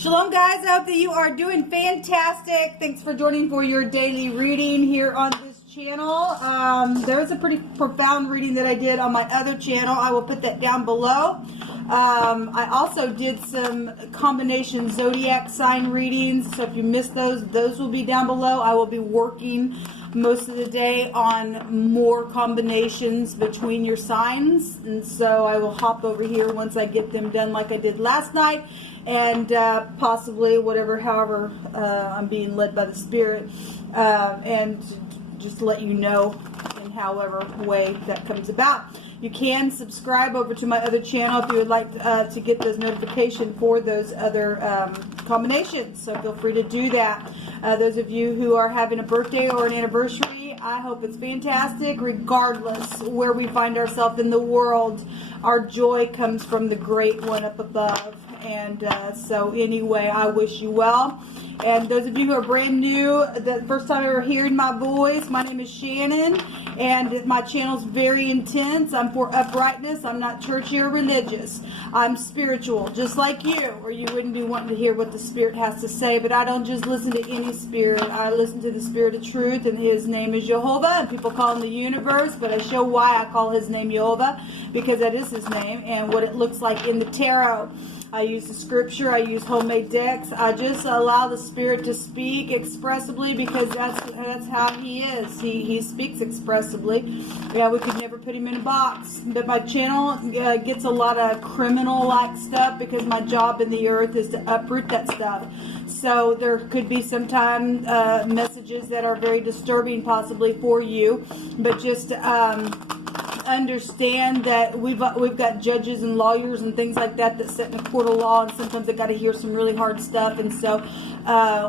Shalom guys, I hope that you are doing fantastic. Thanks for joining for your daily reading here on this channel. There's a pretty profound reading that I did on my other channel. I will put that down below. I also did some combination zodiac sign readings, so if you missed those will be down below. I will be working most of the day on more combinations between your signs, and so I will hop over here once I get them done like I did last night, and possibly however I'm being led by the Spirit, and just let you know in however way that comes about. You can subscribe over to my other channel if you would like to get those notifications for those other combinations, so feel free to do that. Those of you who are having a birthday or an anniversary, I hope it's fantastic. Regardless where we find ourselves in the world, our joy comes from the great one up above. And so anyway, I wish you well. And those of you who are brand new, the first time ever hearing my voice, my name is Shannon, and my channel is very intense. I'm for uprightness. I'm not churchy or religious. I'm spiritual, just like you, or you wouldn't be wanting to hear what the Spirit has to say. But I don't just listen to any spirit. I listen to the Spirit of truth, and His name is Jehovah, and people call Him the universe, but I show why I call His name Jehovah, because that is His name, and what it looks like in the tarot. I use the scripture, I use homemade decks. I just allow the Spirit to speak expressively, because that's how He is. He speaks expressively. Yeah, we could never put Him in a box. But my channel gets a lot of criminal-like stuff, because my job in the earth is to uproot that stuff. So there could be sometimes messages that are very disturbing possibly for you, but just understand that we've got judges and lawyers and things like that sit in a court of law, and sometimes they got to hear some really hard stuff, and so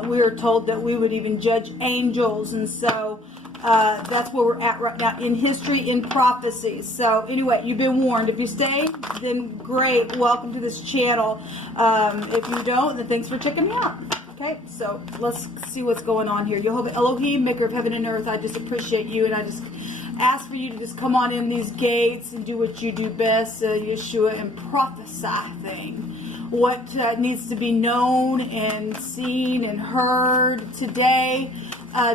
we are told that we would even judge angels, and so that's where we're at right now in history, in prophecy. So anyway, you've been warned. If you stay, then great, welcome to this channel. If you don't, then thanks for checking me out. Okay, so let's see what's going on here. Jehovah Elohim, maker of heaven and earth, I just appreciate you, and I just ask for you to just come on in these gates and do what you do best, Yeshua, and prophesy thing. What needs to be known and seen and heard today,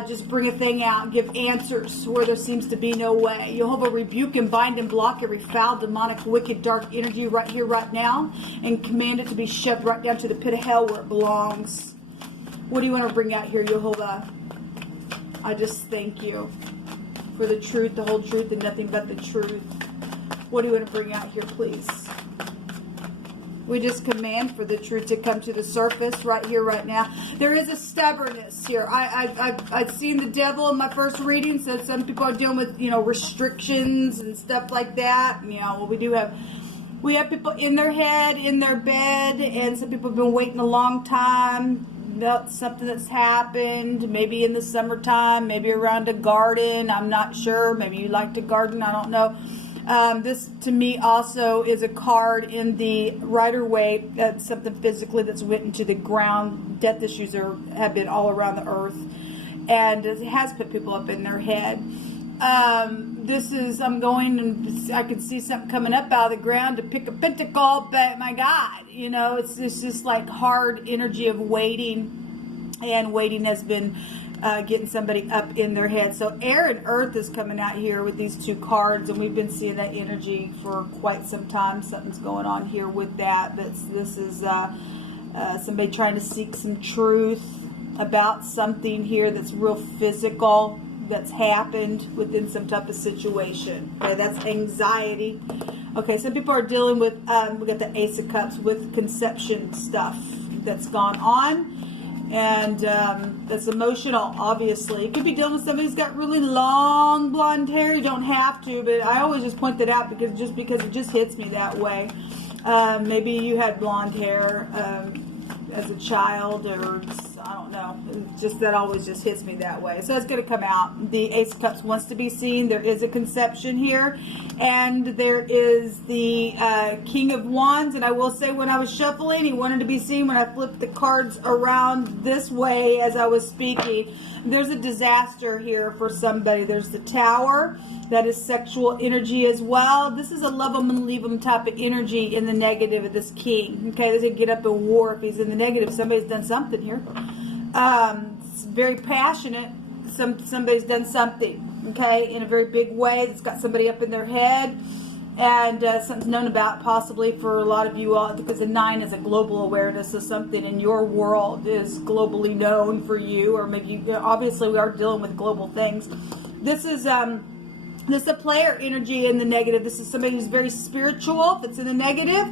just bring a thing out, give answers where there seems to be no way. Jehovah, rebuke and bind and block every foul, demonic, wicked, dark energy right here, right now, and command it to be shoved right down to the pit of hell where it belongs. What do you want to bring out here, Jehovah? I just thank you for the truth, the whole truth, and nothing but the truth. What do you want to bring out here, please? We just command for the truth to come to the surface right here, right now. There is a stubbornness here. I've seen the devil in my first reading, so some people are dealing with, restrictions and stuff like that. Well, we have people in their head, in their bed, and some people have been waiting a long time about something that's happened, maybe in the summertime, maybe around a garden. I'm not sure. Maybe you like to garden. I don't know. This, to me, also is a card in the Rider-Waite. That's something physically that's went into the ground. Death issues have been all around the earth, and it has put people up in their head. I'm going, and I can see something coming up out of the ground to pick a pentacle, but my God, it's just like hard energy of waiting, and waiting has been getting somebody up in their head. So air and earth is coming out here with these two cards, and we've been seeing that energy for quite some time. Something's going on here with that. This is somebody trying to seek some truth about something here that's real physical, that's happened within some type of situation. Okay, that's anxiety. Okay, some people are dealing with, we got the Ace of Cups, with conception stuff that's gone on, and that's emotional, obviously. You could be dealing with somebody who's got really long blonde hair. You don't have to, but I always just point that out because it just hits me that way. Maybe you had blonde hair as a child, or I don't know, just that always just hits me that way. So it's going to come out. The Ace of Cups wants to be seen. There is a conception here, and there is the King of Wands. And I will say, when I was shuffling, he wanted to be seen when I flipped the cards around this way as I was speaking. There's a disaster here for somebody. There's the Tower. That is sexual energy as well. This is a love them and leave them type of energy in the negative of this king. Okay, they get up in war if he's in the negative, somebody's done something here. It's very passionate. Somebody's done something, okay, in a very big way. It's got somebody up in their head, and something's known about possibly for a lot of you all, because the 9 is a global awareness of something in your world is globally known for you, or maybe obviously we are dealing with global things. This is a player energy in the negative. This is somebody who's very spiritual. If it's in the negative,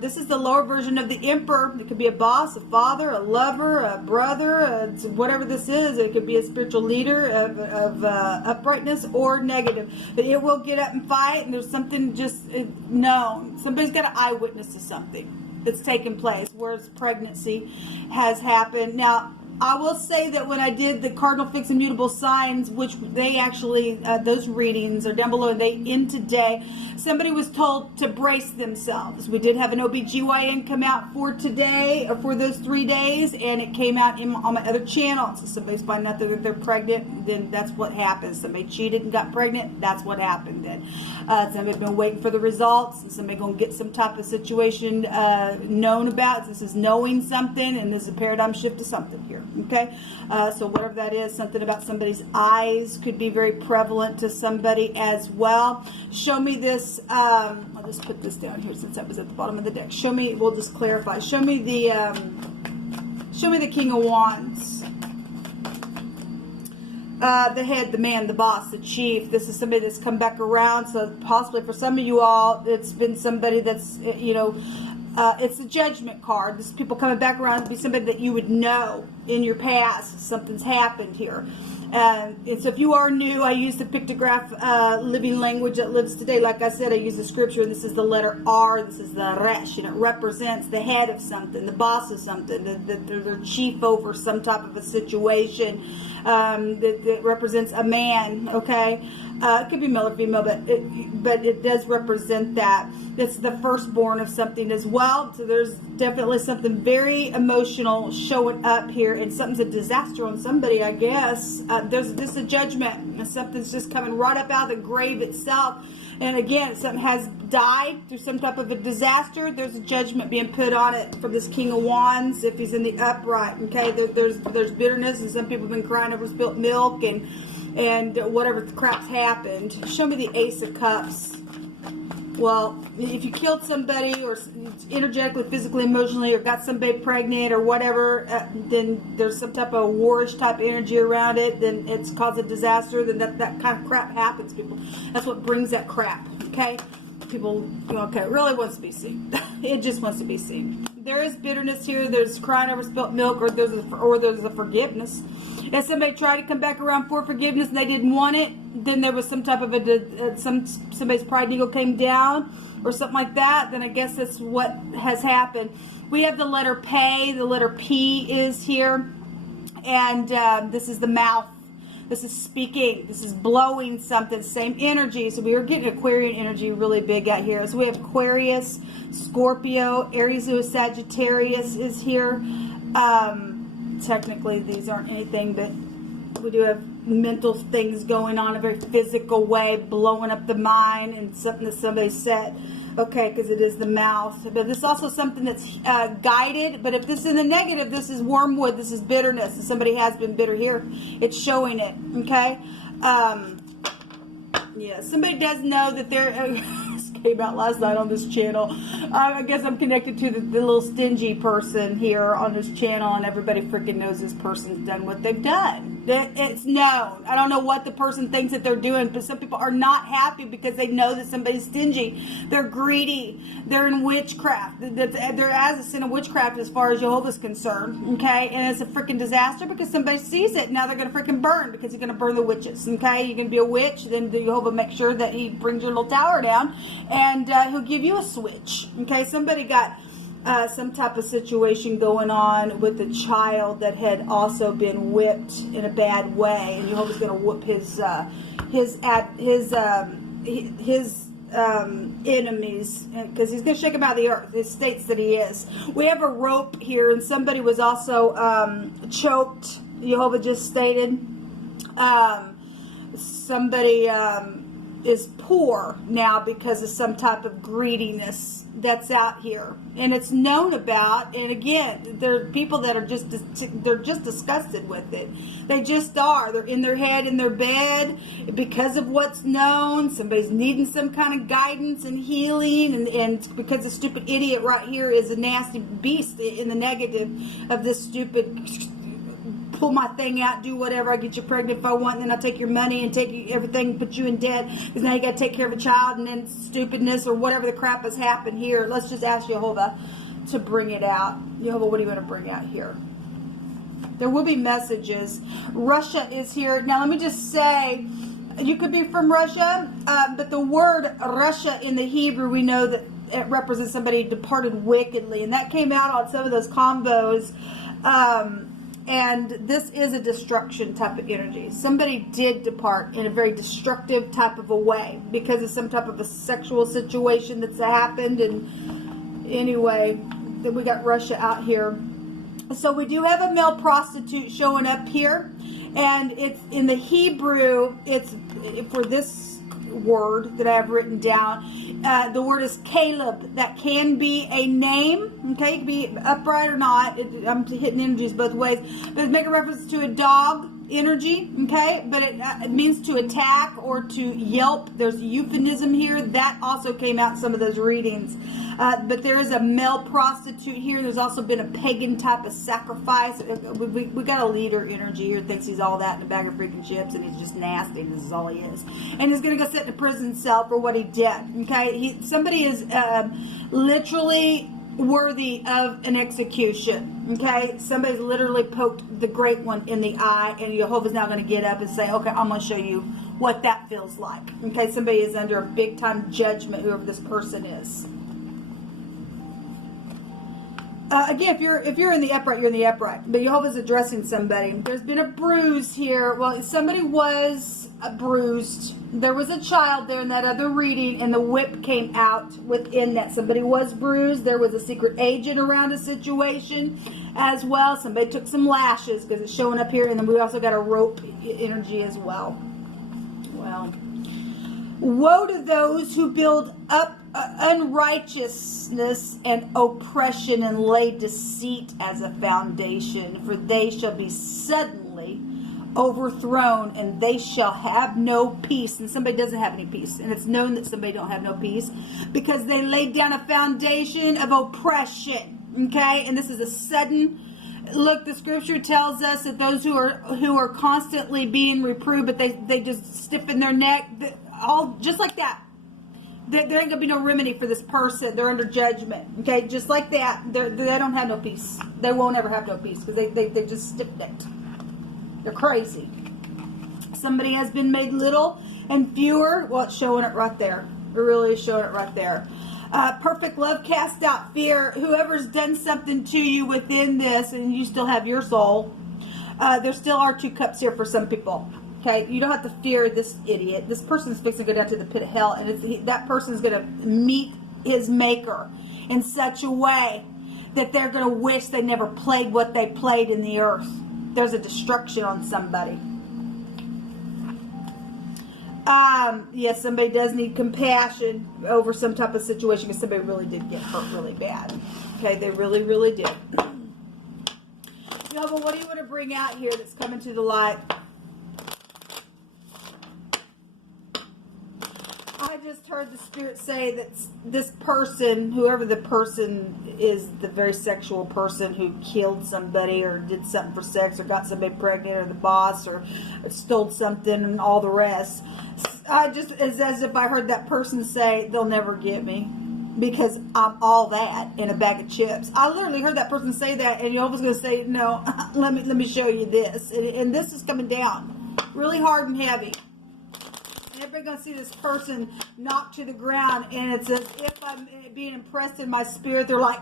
this is the lower version of the Emperor. It could be a boss, a father, a lover, a brother, whatever this is. It could be a spiritual leader of uprightness or negative. But it will get up and fight, and there's something just known. Somebody's got an eyewitness to something that's taken place, whereas pregnancy has happened. Now, I will say that when I did the cardinal fixed and mutable signs, which they actually, those readings are down below, and they end today, somebody was told to brace themselves. We did have an OBGYN come out for today, or for those 3 days, and it came out on my other channel. So somebody's finding out that they're pregnant, then that's what happens. Somebody cheated and got pregnant, that's what happened then. Somebody's been waiting for the results, and somebody going to get some type of situation known about. This is knowing something, and there's a paradigm shift to something here. Okay, so whatever that is, something about somebody's eyes could be very prevalent to somebody as well. Show me this. I'll just put this down here since that was at the bottom of the deck. Show me. We'll just clarify. Show me the King of Wands. The head, the man, the boss, the chief. This is somebody that's come back around. So possibly for some of you all, it's been somebody that's, you know, it's a judgment card. This is people coming back around to be somebody that you would know in your past. Something's happened here. And so if you are new, I use the pictograph living language that lives today. Like I said, I use the scripture, and this is the letter R. This is the Resh, and it represents the head of something, the boss of something, the chief over some type of a situation. That represents a man, okay? It could be male or female, but it does represent that. It's the firstborn of something as well. So there's definitely something very emotional showing up here, and something's a disaster on somebody, I guess. There's this a judgment, and something's just coming right up out of the grave itself. And again, something has died through some type of a disaster. There's a judgment being put on it from this King of Wands if he's in the upright. Okay, there's bitterness, and some people have been crying over spilt milk and whatever crap's happened. Show me the Ace of Cups. Well, if you killed somebody, or energetically, physically, emotionally, or got somebody pregnant or whatever, then there's some type of warish type energy around it, then it's caused a disaster, then that kind of crap happens, people. That's what brings that crap, okay? People, okay, it really wants to be seen. It just wants to be seen. There is bitterness here. There's crying over spilt milk, or there's a forgiveness. If somebody tried to come back around for forgiveness and they didn't want it, then there was some type of somebody's pride and ego came down or something like that, then I guess that's what has happened. We have the letter P. The letter P is here, and this is the mouth. This is speaking. This is blowing something. Same energy. So we are getting Aquarian energy really big out here. So we have Aquarius, Scorpio, Aries, who is Sagittarius is here. Technically, these aren't anything, but we do have mental things going on in a very physical way, blowing up the mind, and something that somebody said. Okay, because it is the mouth. But this is also something that's guided. But if this is in the negative, this is wormwood. This is bitterness. And somebody has been bitter here. It's showing it. Okay? Yeah, somebody does know that they're... this came out last night on this channel. I guess I'm connected to the little stingy person here on this channel, and everybody freaking knows this person's done what they've done. It's known. I don't know what the person thinks that they're doing, but some people are not happy because they know that somebody's stingy. They're greedy. They're in witchcraft. They're as a sin of witchcraft as far as Jehovah's concerned. Okay? And it's a freaking disaster because somebody sees it. Now they're going to freaking burn because you're going to burn the witches. Okay? You're going to be a witch. Then Jehovah makes sure that he brings your little tower down, and he'll give you a switch. Okay? Somebody got... some type of situation going on with a child that had also been whipped in a bad way, and Jehovah's going to whoop his enemies, because he's going to shake him out of the earth. It states that he is. We have a rope here, and somebody was also choked. Jehovah just stated somebody is poor now because of some type of greediness that's out here, and it's known about. And again, there are people that are they're just disgusted with it. They just are. They're in their head, in their bed, because of what's known. Somebody's needing some kind of guidance and healing, and because the stupid idiot right here is a nasty beast in the negative of this stupid, pull my thing out, do whatever, I get you pregnant if I want, and then I take your money and take everything, put you in debt, because now you got to take care of a child, and then stupidness or whatever the crap has happened here. Let's just ask Jehovah to bring it out. Jehovah, what do you want to bring out here? There will be messages. Russia is here. Now, let me just say, you could be from Russia, but the word Russia in the Hebrew, we know that it represents somebody departed wickedly, and that came out on some of those combos. And this is a destruction type of energy. Somebody did depart in a very destructive type of a way because of some type of a sexual situation that's happened. And anyway, then we got Russia out here. So we do have a male prostitute showing up here. And it's in the Hebrew, it's for this word that I have written down. The word is Caleb. That can be a name. Okay, it can be upright or not. I'm hitting energies both ways. But it's making reference to a dog energy. Okay, but it means to attack or to yelp. There's euphemism here. That also came out in some of those readings. But there is a male prostitute here. There's also been a pagan type of sacrifice. We got a leader energy here. Thinks he's all that in a bag of freaking chips, and he's just nasty. And this is all he is. And he's going to go sit in a prison cell for what he did. Okay, somebody is literally worthy of an execution. Okay, somebody's literally poked the great one in the eye, and Jehovah's now going to get up and say, okay, I'm going to show you what that feels like. Okay, somebody is under a big time judgment, whoever this person is. Again, if you're in the upright, you're in the upright. But Jehovah's addressing somebody. There's been a bruise here. Well, somebody was bruised. There was a child there in that other reading, and the whip came out within that. Somebody was bruised. There was a secret agent around a situation as well. Somebody took some lashes because it's showing up here. And then we also got a rope energy as well. Well, woe to those who build up unrighteousness and oppression and lay deceit as a foundation, for they shall be suddenly overthrown, and they shall have no peace. And somebody doesn't have any peace, and it's known that somebody don't have no peace because they laid down a foundation of oppression. Okay, and this is a sudden look. The scripture tells us that those who are constantly being reproved, but they just stiffen their neck, all just like that. There ain't gonna be no remedy for this person. They're under judgment. Okay, just like that. They don't have no peace. They won't ever have no peace because they just stiff-necked. They're crazy. Somebody has been made little and fewer. Well, it's showing it right there. It really is showing it right there. Perfect love casts out fear. Whoever's done something to you within this, and you still have your soul. There still are 2 cups here for some people. Okay, you don't have to fear this idiot. This person's fixing to go down to the pit of hell, and that person's going to meet his maker in such a way that they're going to wish they never played what they played in the earth. There's a destruction on somebody. Yes, somebody does need compassion over some type of situation because somebody really did get hurt really bad. Okay, they really, really did. No, but what do you want to bring out here that's coming to the light? I just heard the Spirit say that this person, whoever the person is, the very sexual person who killed somebody or did something for sex or got somebody pregnant or the boss or stole something and all the rest. It's as if I heard that person say, they'll never get me because I'm all that in a bag of chips. I literally heard that person say that, and Jehovah's going to say, no, let me show you this. And this is coming down really hard and heavy. Everybody's going to see this person knocked to the ground, and it's as if I'm being impressed in my spirit. They're like,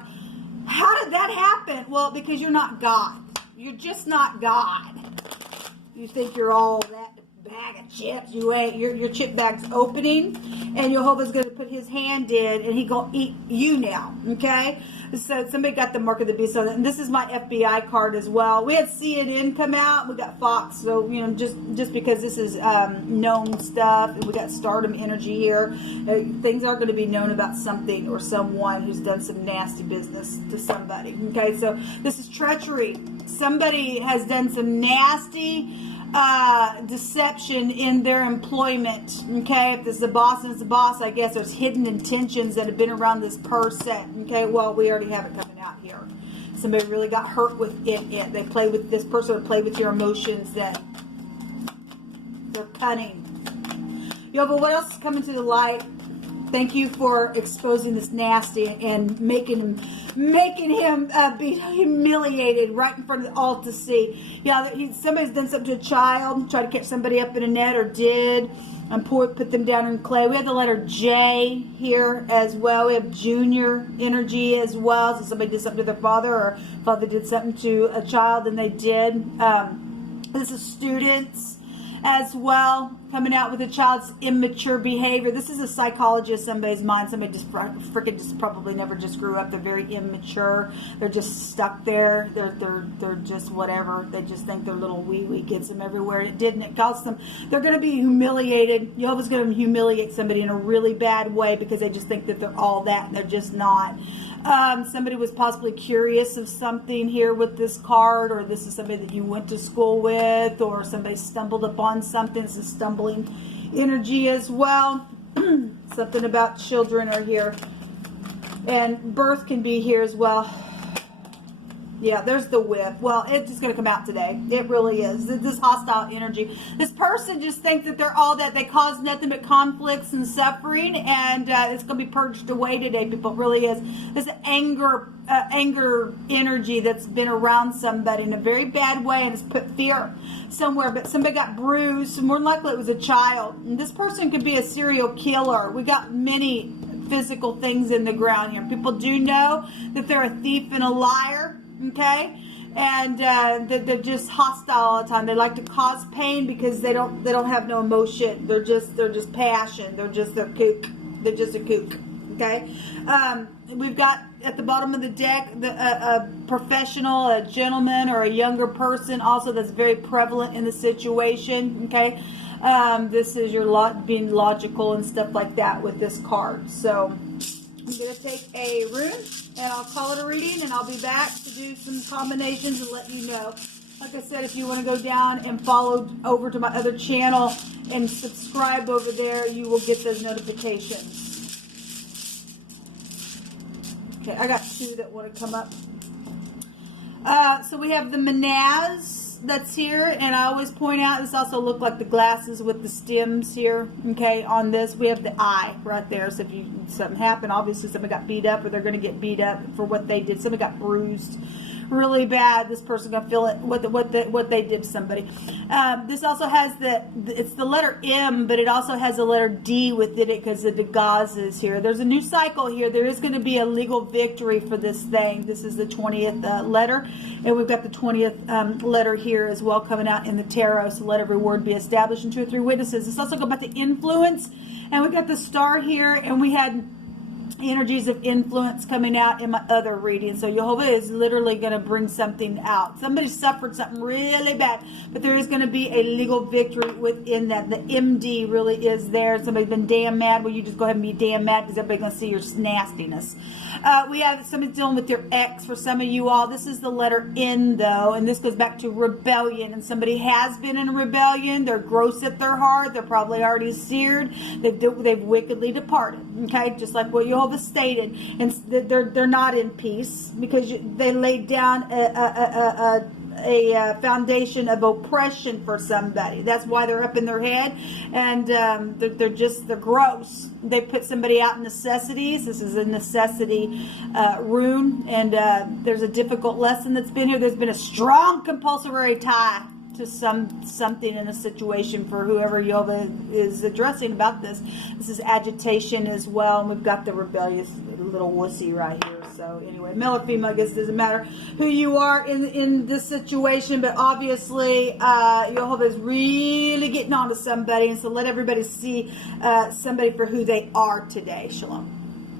how did that happen? Well, because you're not God. You're just not God. You think you're all that bag of chips. You ain't. Your chip bag's opening, and Jehovah's going to put his hand in, and he going to eat you now. Okay? So somebody got the mark of the beast on it. And this is my FBI card as well. We had CNN come out. We got Fox. So, you know, just because this is known stuff. And we got stardom energy here. Things are going to be known about something or someone who's done some nasty business to somebody. Okay? So this is treachery. Somebody has done some nasty deception in their employment. Okay, if this is a boss and it's a boss, I guess there's hidden intentions that have been around this person. Okay, well, we already have it coming out here. Somebody really got hurt with it. They play with this person, or play with your emotions. That they're cunning. Yo, but what else is coming to the light? Thank you for exposing this nasty and making him be humiliated right in front of all to see. Yeah, somebody's done something to a child, tried to catch somebody up in a net, or did, and put them down in clay. We have the letter J here as well. We have junior energy as well. So somebody did something to their father, or father did something to a child, and they did. This is students as well, coming out with a child's immature behavior. This is a psychologist, somebody's mind. Somebody just probably never just grew up. They're very immature. They're just stuck there. They're just whatever. They just think their little wee gets them everywhere. It didn't. It costs them. They're going to be humiliated. Jehovah's going to humiliate somebody in a really bad way because they just think that they're all that, and they're just not. Somebody was possibly curious of something here with this card, or this is somebody that you went to school with, or somebody stumbled upon something. This is stumbling energy as well. Something about children are here, and birth can be here as well. Yeah, there's the whip. Well, it's just going to come out today. It really is. This hostile energy. This person just thinks that they're all that. They cause nothing but conflicts and suffering, and it's going to be purged away today, people. It really is. This anger energy that's been around somebody in a very bad way, and it's put fear somewhere. But somebody got bruised. More than likely, it was a child. And this person could be a serial killer. We got many physical things in the ground here. People do know that they're a thief and a liar. Okay, and they're just hostile all the time. They like to cause pain because they don't have no emotion. They're just passion. They're just a kook. Okay, we've got at the bottom of the deck a professional, a gentleman, or a younger person also that's very prevalent in the situation. Okay, this is your being logical and stuff like that with this card. So I'm going to take a rune, and I'll call it a reading, and I'll be back to do some combinations and let you know. Like I said, if you want to go down and follow over to my other channel and subscribe over there, you will get those notifications. Okay, I got two that want to come up. So we have the Manaz that's here, and I always point out this also look like the glasses with the stems here. Okay, on this we have the eye right there. So if something happened, obviously somebody got beat up, or they're going to get beat up for what they did. Somebody got bruised really bad. This person gonna feel it what they did to somebody. This also has it's the letter M, but it also has a letter D within it because of the gauzes here. There's a new cycle here. There is going to be a legal victory for this thing. This is the 20th letter, and we've got the 20th letter here as well coming out in the tarot. So let every word be established in 2 or 3 witnesses. It's also about the influence, and we got the star here, and we had energies of influence coming out in my other reading. So Jehovah is literally going to bring something out. Somebody suffered something really bad, but there is going to be a legal victory within that. The MD really is there. Somebody's been damn mad. Well, you just go ahead and be damn mad because everybody's going to see your nastiness. We have somebody dealing with your ex for some of you all. This is the letter N, though, and this goes back to rebellion. And somebody has been in rebellion. They're gross at their heart. They're probably already seared. They've wickedly departed. Okay, just like what Jehovah stated, and they're not in peace because they laid down a foundation of oppression for somebody. That's why they're up in their head, and they're gross. They put somebody out in necessities. This is a necessity rune, and there's a difficult lesson that's been here. There's been a strong compulsory tie to something in a situation for whoever Jehovah is addressing about this. This is agitation as well, and we've got the rebellious little wussy right here. So anyway, male or female, I guess it doesn't matter who you are in this situation, but obviously Jehovah is really getting on to somebody, and so let everybody see somebody for who they are today. Shalom.